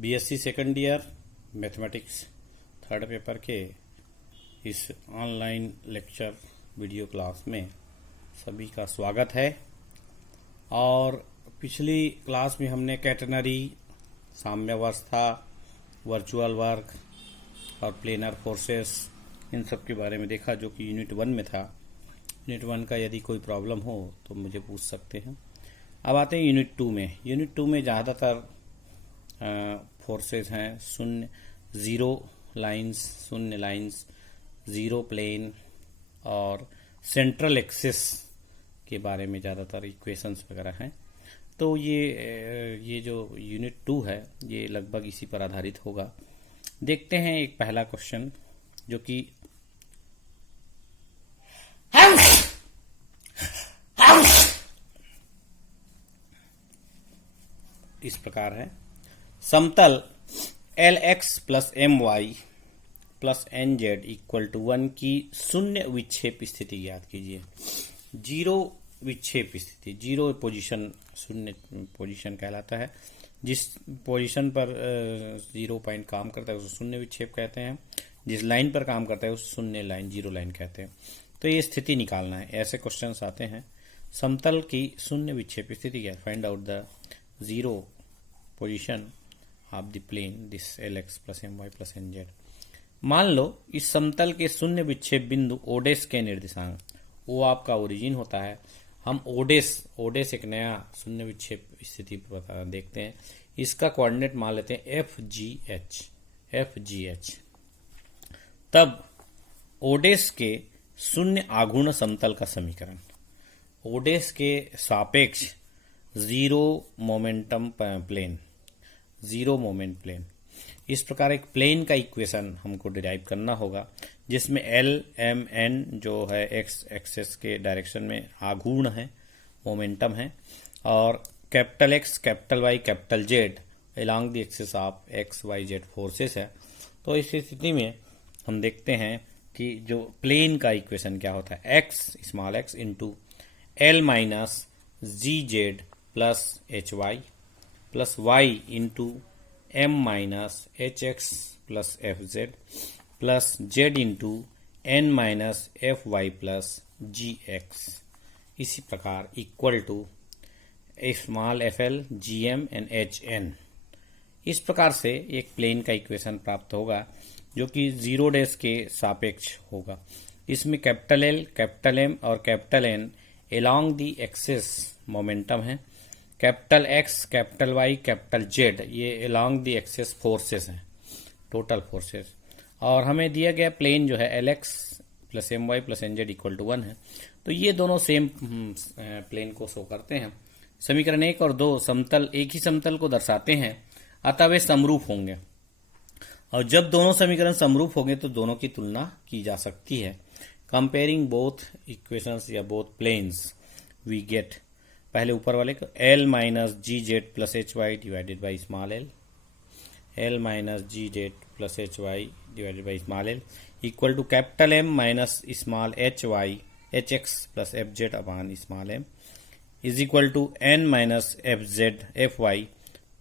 BSc second year mathematics third paper के इस online lecture video class में सभी का स्वागत है। और पिछली क्लास में हमने कैटेनरी, साम्यावस्था, वर्चुअल वर्क और प्लेनर फोर्सेस इन सब के बारे में देखा, जो कि यूनिट 1 में था। यूनिट 1 का यदि कोई प्रॉब्लम हो तो मुझे पूछ सकते हैं। अब आते हैं यूनिट 2 में। यूनिट 2 में ज़्यादातर फोर्सेस हैं शून्य, ज़ीरो लाइंस, शून्य लाइंस, ज़ीरो प्लेन और सेंट्रल एक्सिस के बारे में ज़्यादातर इक्वेशंस वगैरह हैं। तो ये जो यूनिट 2 है ये लगभग इसी पर आधारित होगा। देखते हैं एक पहला क्वेश्चन जो कि इस प्रकार है। समतल Lx plus My plus Nz equal to 1 की शून्य विक्षेप स्थिति ज्ञात कीजिए। जीरो विक्षेप स्थिति, जीरो पोजीशन, शून्य पोजीशन कहलाता है। जिस पोजीशन पर जीरो पॉइंट काम करता है उसे शून्य विक्षेप कहते हैं। जिस लाइन पर काम करता है उसे शून्य लाइन, जीरो लाइन कहते हैं। तो ये स्थिति निकालना है। ऐसे क्वेश्चंस आते हैं। समतल की शून्य विक्षेप स्थिति क्या है? Find out the zero position of the plane this Lx plus My plus Nz। मान लो इस समतल के शून्य विक्षेप बिंदु ओडेस के निर्देशांक, वो आपका ओरिजिन होता है। हम ओडेस एक नया शून्य विक्षेप स्थिति पर देखते हैं। इसका कोऑर्डिनेट मान लेते हैं FGH। तब ओडेस के शून्य आघूर्ण समतल का समीकरण, ओडेस के सापेक्ष zero momentum plane, zero moment plane, इस प्रकार एक प्लेन का इक्वेशन हमको डिराइव करना होगा, जिसमें L-M-N जो है एक्स एक्सेस के डायरेक्शन में आघूर्ण है, मोमेंटम है, और capital X, capital Y, capital Z along the axis of XYZ forces है। तो इस स्थिति में हम देखते हैं कि जो प्लेन का इक्वेशन क्या होता है, x small x into L minus GZ plus HY plus Y into M minus HX plus FZ plus Z into N minus FY plus GX। इसी प्रकार equal to small FL GM and HN। इस प्रकार से एक plane का equation प्राप्त होगा जो कि जीरो डेस के सापेक्ष होगा। इसमें कैपिटल L, कैपिटल M और capital N along the axis momentum है। Capital X, capital Y, capital Z ये अलोंग दी एक्सिस फोर्सेस हैं, टोटल फोर्सेस। और हमें दिया गया प्लेन जो है Lx plus My plus Nz equal to 1 है। तो ये दोनों सेम प्लेन को शो करते हैं। समीकरण 1 और 2 समतल, एक ही समतल को दर्शाते हैं, अतः वे समरूप होंगे। और जब दोनों समीकरण समरूप होंगे तो दोनों की तुलना की जा सकती है। कंपेयरिंग बोथ इक्वेशंस या बोथ प्लेन्स वी गेट, पहले ऊपर वाले को L minus GZ plus HY divided by small l, L minus GZ plus HY divided by small l equal to capital M minus small HX plus FZ upon small m is equal to N minus FY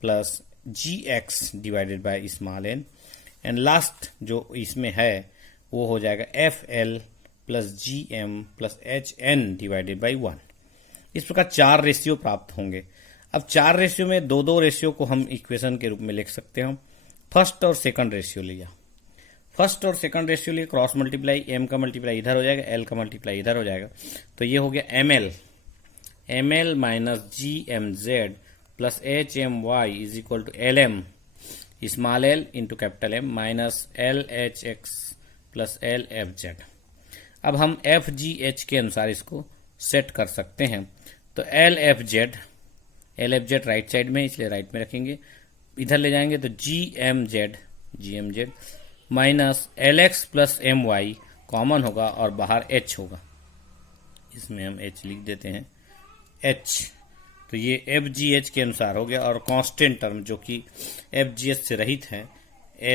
plus GX divided by small n। And last जो इसमें है वो हो जाएगा FL plus GM plus HN divided by 1। इस प्रकार 4 ratio प्राप्त होंगे। अब 4 रेशियो में दो रेशियो को हम इक्वेशन के रूप में लिख सकते हैं। फर्स्ट और सेकंड रेशियो लिया, फर्स्ट और सेकंड रेशियो लिए क्रॉस मल्टीप्लाई, M का मल्टीप्लाई इधर हो जाएगा, L का मल्टीप्लाई इधर हो जाएगा। तो ये हो गया ML minus GMZ plus HMY is equal to LM small l into capital M minus LHX plus LFZ। अब हम FGH के अनुसार इसको सेट कर सकते हैं। तो LFZ राइट साइड में, इसलिए राइट में रखेंगे, इधर ले जाएंगे तो GMZ minus LX plus MY common होगा और बाहर H होगा, इसमें हम H लिख देते हैं H। तो ये FGH के अनुसार हो गया। और कांस्टेंट टर्म जो कि FGH से रहित है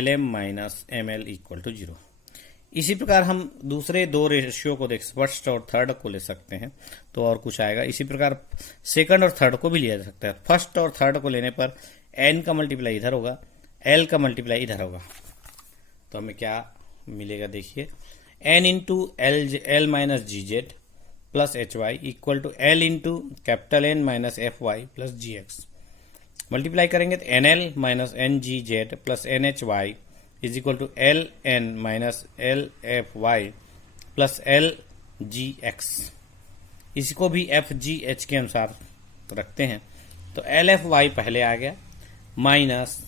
LM minus ML equal to 0। इसी प्रकार हम दूसरे 2 रेशियो को देख, फर्स्ट और थर्ड को ले सकते हैं तो और कुछ आएगा। इसी प्रकार सेकंड और थर्ड को भी लिया जा सकता है। फर्स्ट और थर्ड को लेने पर n का मल्टीप्लाई इधर होगा, एल का मल्टीप्लाई इधर होगा, तो हमें क्या मिलेगा देखिए, N into L minus G Z plus H Y equal to L into capital N minus F Y plus G X. Multiply करेंगे तो N L minus N G Z plus N H Y is equal to L N minus L F Y plus L G X. इसको भी F G H के अनुसार रखते हैं, तो L F Y पहले आ गया minus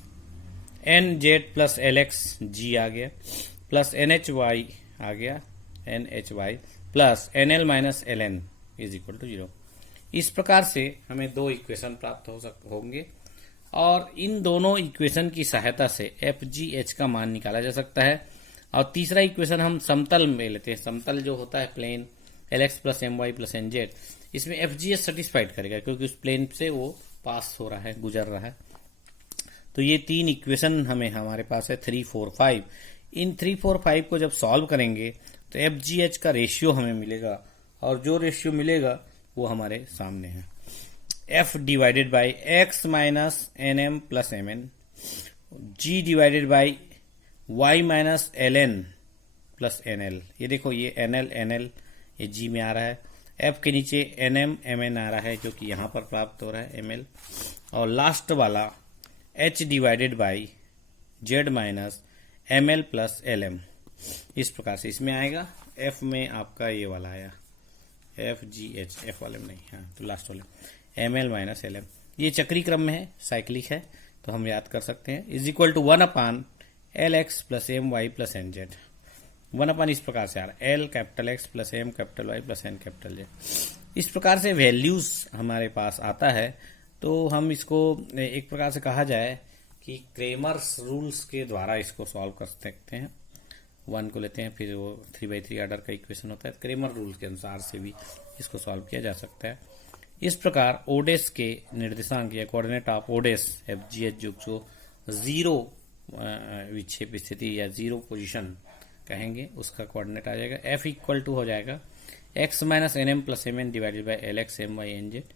N Z plus L X G आ गया प्लस एन एच वाई आ गया N H Y plus N L minus L N is equal to 0। इस प्रकार से हमें दो इक्वेशन प्राप्त होंगे और इन दोनों इक्वेशन की सहायता से एफ जी एच का मान निकाला जा सकता है। और तीसरा इक्वेशन हम समतल में लेते हैं, समतल जो होता है plane L X plus M Y plus N Z, इसमें एफ जी एच सेटिस्फाइड करेगा क्योंकि उस प्लेन से वो पास हो रहा है, गुजर रहा है। तो ये तीन इक्वेशन हमारे पास है 3, 4, 5। इन 3, 4, 5 को जब सॉल्व करेंगे तो एफ जी एच का रेशियो हमें मिलेगा और जो रेशियो मिलेगा वो हमारे सामने है, F divided by X minus N M plus M N, G divided by Y minus L N plus N L. ये देखो ये एन एल ये जी में आ रहा है, एफ के नीचे एन एम एम एन आ रहा है जो कि यहां पर प्राप्त हो रहा है एम एल, और लास्ट वाला H divided by Z minus M L plus L M. इस प्रकार से इसमें आएगा, एफ में आपका ये वाला आया एफ जी एच, एफ वाले में नहीं, हाँ तो लास्ट वाले M L minus L M. ये चक्री क्रम में है, साइक्लिक है, तो हम याद कर सकते हैं is equal to 1 upon L X plus M Y plus N Z. 1 upon इस प्रकार से आ रहा है L capital X plus M capital Y plus N capital Z. इस प्रकार से वैल्यूज हमारे पास आता है, तो हम इसको एक प्रकार से कहा जाए कि क्रेमर्स रूल्स के द्वारा इसको सॉल्व कर सकते हैं। 1 को लेते हैं, फिर वो 3/3 ऑर्डर का इक्वेशन होता है, क्रेमर रूल्स के अनुसार से भी इसको सॉल्व किया जा सकता है। इस प्रकार ओडेस के निर्देशांक या कोऑर्डिनेट ऑफ ओडेस एफ जी एच जो 0 विक्षेप स्थिति या 0 पोजीशन कहेंगे उसका कोऑर्डिनेट आ जाएगा, एफ इक्वल टू हो जाएगा X minus N M plus M N divided by L X M Y N Z.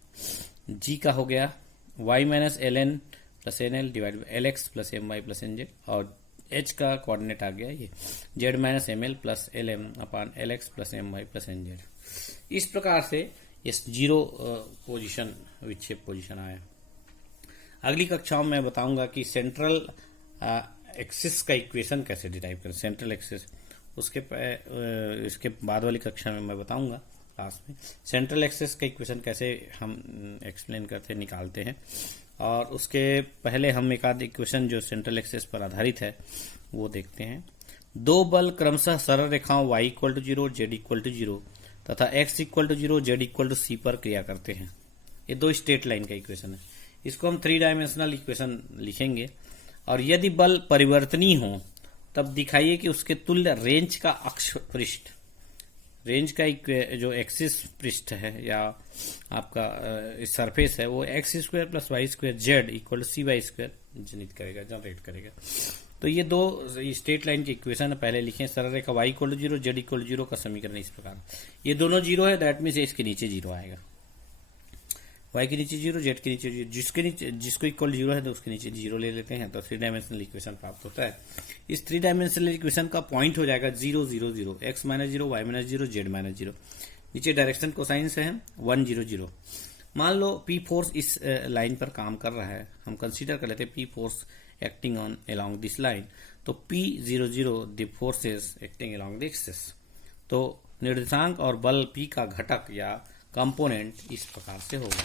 G का हो गया Y minus L N plus N L divide by L X plus M Y plus N Z, और H का coordinate आ गया ये Z minus M L plus L M upon L X plus M Y plus N Z. इस प्रकार से ये 0 position विक्षेप पोजीशन आया। अगली कक्षाओं में मैं बताऊंगा कि सेंट्रल एक्सिस का इक्वेशन कैसे डिराइव करें, सेंट्रल एक्सिस, इसके बाद वाली कक्षा में मैं बताऊंगा क्लास में सेंट्रल एक्सिस का इक्वेशन कैसे हम एक्सप्लेन करते निकालते हैं। और उसके पहले हम एक आध इक्वेशन जो सेंट्रल एक्सिस पर आधारित है वो देखते हैं। दो बल क्रमशः सरल रेखाओं y equal to 0, z equal to 0 तथा x equal to 0, z equal to c पर क्रिया करते हैं। ये दो स्ट्रेट लाइन का इक्वेशन है, इसको हम 3 डायमेंशनल इक्वेशन लिखेंगे। और यदि बल परिवर्तनीय हो तब दिखाइए कि उसके तुल्य रेंज का अक्ष पृष्ठ, रेंज का जो एक्सिस पृष्ठ है या आपका सरफेस है वो X square plus Y square Z equal to C Y square generate करेगा। तो ये दो स्ट्रेट लाइन की इक्वेशन पहले लिखें। सरल रेखा y equal to 0, z equal to 0 का समीकरण इस प्रकार, ये दोनों 0 है, दैट मीन्स इसके नीचे 0 आएगा, y के नीचे 0, z के नीचे 0, जिसको इक्वल 0 है तो उसके नीचे 0 ले लेते हैं, तो 3 डायमेंशनल इक्वेशन प्राप्त होता है। इस 3 डायमेंशनल इक्वेशन का पॉइंट हो जाएगा 0, 0, 0, x minus 0, y minus 0, z minus 0। नीचे डायरेक्शन कोसाइन से है 1, 0, 0। मान लो P फोर्स इस लाइन पर काम कर रहा है, हम कंसीडर कर लेते हैं P force acting on along this line, तो P 0, 0 the forces acting along the axis. तो निर्देशांक और बल P का घटक या कंपोनेंट इस प्रकार से होगा।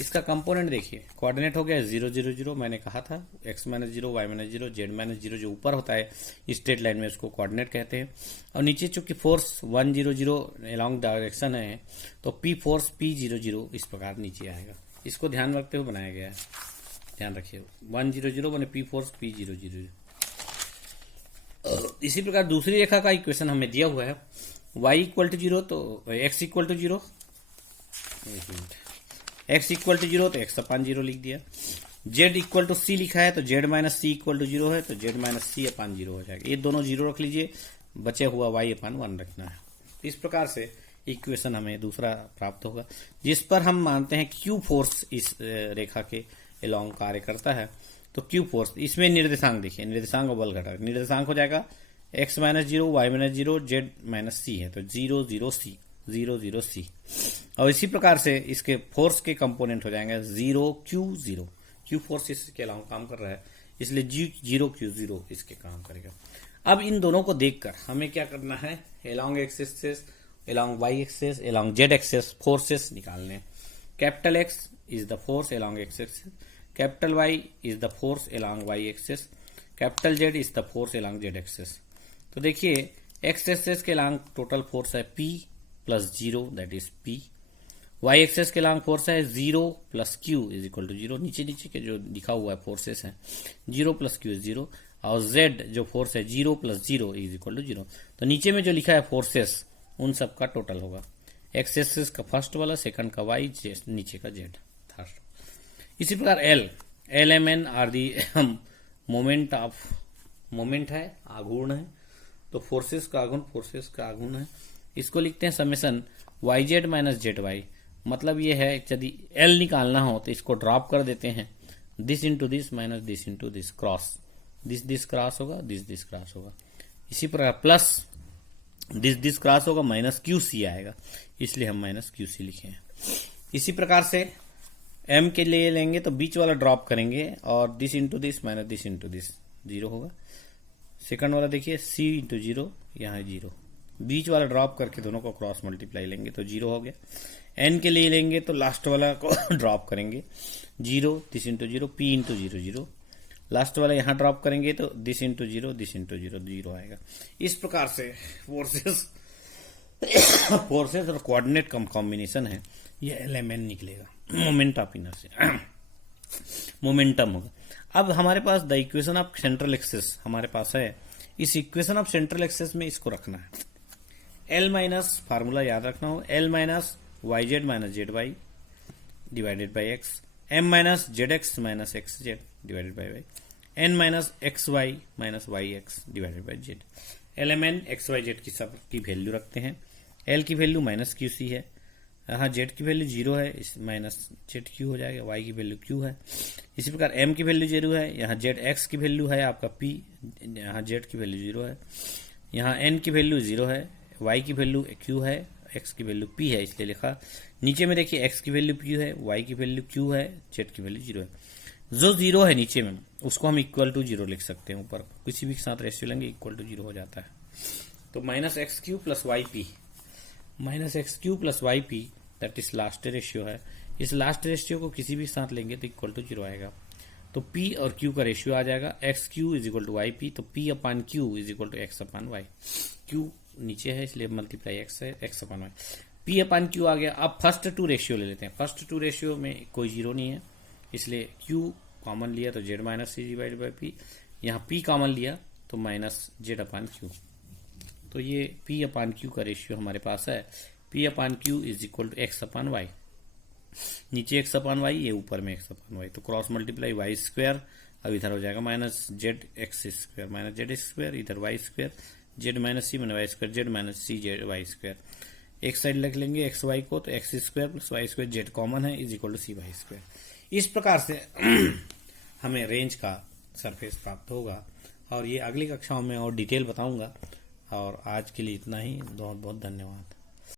इसका कंपोनेंट देखिए, कोऑर्डिनेट हो गया 0, 0, 0, मैंने कहा था x minus 0, y minus 0, z minus 0 जो ऊपर होता है स्ट्रेट लाइन में उसको कोऑर्डिनेट कहते हैं। और नीचे चूंकि फोर्स 1, 0, 0 अलोंग डायरेक्शन है तो P फोर्स P 0, 0 इस प्रकार नीचे आएगा। इसको ध्यान रखते हुए बनाया गया है, ध्यान रखिए 1, 0, 0 बने P फोर्स P 0, 0। इसी प्रकार दूसरी रेखा का इक्वेशन हमें दिया हुआ है y इक्वल टू 0 तो x equal to 0, x equal to 0 तो x अपान 0 लिख दिया। z इक्वल टू c लिखा है तो z minus C equal to 0 है तो z माइनस सी अपान 0 हो जाएगा। ये दोनों 0 रख लीजिए, बचे हुआ y अपान 1 रखना है। इस प्रकार से इक्वेशन हमें दूसरा प्राप्त होगा जिस पर हम मानते हैं q फोर्स इस रेखा के एलोंग कार्य करता है। तो क्यू फोर्स, इसमें निर्देशांक देखिए, निर्देशांक और बल घटक, निर्देशांक हो जाएगा x minus zero, Y minus zero, Z minus C है, तो 0 0 सी, 0 0 सी। और इसी प्रकार से इसके फोर्स के कंपोनेंट हो जाएंगे 0 क्यू 0, क्यू फोर्स इसके अलावा काम कर रहा है, इसलिए जी 0 क्यू 0 इसके काम करेगा। अब इन दोनों को देखकर हमें क्या करना है, along X axis, along Y axis, along Z axis forces निकालने। Capital X is the force along X axis, capital Y is the force along Y axis, capital Z is the force along Z axis. तो देखिए X axis के along total force है P plus 0 that is P, Y axis के along force है 0 plus Q is equal to 0, नीचे नीचे के जो लिखा हुआ है फोर्सेस हैं 0 प्लस Q इज 0, और Z जो फोर्स है 0 प्लस 0 इज इक्वल टू 0। तो नीचे में जो लिखा है फोर्सेस उन सब का टोटल होगा, एक्स एक्सिस का फर्स्ट वाला, सेकंड का वाई, नीचे का जेड थर्ड। इसी प्रकार L M N are the moment of, moment है आघूर्ण है, तो फोर्सेस का आघूर्ण, फोर्सेस का आघूर्ण है, इसको लिखते हैं summation Y Z minus Z Y. मतलब ये है यदि एल निकालना हो तो इसको ड्रॉप कर देते हैं, this into this minus this into this, cross this cross होगा, दिस क्रॉस होगा। इसी प्रकार प्लस दिस क्रॉस होगा, माइनस क्यू सी आएगा, इसलिए हम माइनस क्यू सी लिखे हैं। इसी प्रकार से एम के लिए लेंगे तो बीच वाला ड्रॉप करेंगे और this into this minus this into this, 0 होगा। सेकंड वाला देखिए सी इंटू 0, यहाँ 0, बीच वाला ड्रॉप करके दोनों को क्रॉस मल्टीप्लाई लेंगे तो 0 हो गया। एन के लिए लेंगे तो लास्ट वाला को ड्रॉप करेंगे, 0 this into 0, P into 0 0, last वाला यहाँ ड्रॉप करेंगे तो दिस इंटू 0 दिस इंटू 0 0 आएगा। इस प्रकार से फोर्सेस और कोऑर्डिनेट कॉम्बिनेशन है, ये एलएमएन निकलेगा, मोमेंट ऑफ इनर्शिया, मोमेंटम होगा। अब हमारे पास the equation of central axis हमारे पास है, इस इक्वेशन ऑफ सेंट्रल एक्सिस में इसको रखना है, एल माइनस फार्मूला याद रखना हो, L minus Y Z minus Z Y divided by X, M minus Z X minus X Z divided by Y, N minus X Y minus Y X divided by Z. L M N X Y Z की सब की value रखते हैं, L की value minus Q C है, यहाँ Z की value 0 है, इस माइनस जेड क्यू हो जाएगा, वाई की वैल्यू क्यू है। इसी प्रकार एम की वैल्यू 0 है, यहाँ जेड एक्स की वैल्यू है आपका पी, यहाँ जेड की वैल्यू 0 है, यहाँ एन की वैल्यू 0 है, वाई की वैल्यू क्यू है, एक्स की वैल्यू पी है इसलिए लिखा। नीचे में देखिए एक्स की वैल्यू क्यू है, वाई की वैल्यू क्यू है, जेड की वैल्यू 0 है। जो 0 है नीचे में उसको हम इक्वल टू 0 लिख सकते हैं, ऊपर किसी भी के साथ रेशियो लेंगे इक्वल टू 0 हो जाता है। तो minus X Q plus Y P, minus X Q plus Y P that is last ratio है, इस लास्ट रेशियो को किसी भी साथ लेंगे तो इक्वल टू 0 आएगा। तो P और Q का रेशियो आ जाएगा X Q is equal to Y P, तो P upon Q is equal to X upon Y, Q नीचे है इसलिए मल्टीप्लाई एक्स है, X upon Y, P upon Q आ गया। अब फर्स्ट टू रेशियो ले लेते हैं, फर्स्ट टू रेशियो में कोई 0 नहीं है इसलिए Q कॉमन लिया तो Z minus C divide by P, यहाँ P कॉमन लिया तो माइनस जेड अपान क्यू, तो ये P अपान क्यू का रेशियो हमारे पास है, P upon Q is equal to X upon Y, नीचे एक्स अपान वाई, ये ऊपर में एक्स अपान वाई, तो क्रॉस मल्टीप्लाई वाई स्क्वायर, अब इधर हो जाएगा minus Z X square minus Z square, इधर वाई स्क्वायर, जेड माइनस सी minus Y square, Z minus C Z Y square, एक साइड लिख लेंगे एक्स वाई को, तो X square plus Y square, Z common है is equal to C Y square. इस प्रकार से हमें रेंज का सरफेस प्राप्त होगा, और ये अगली कक्षाओं में और डिटेल बताऊंगा। और आज के लिए इतना ही, बहुत बहुत धन्यवाद।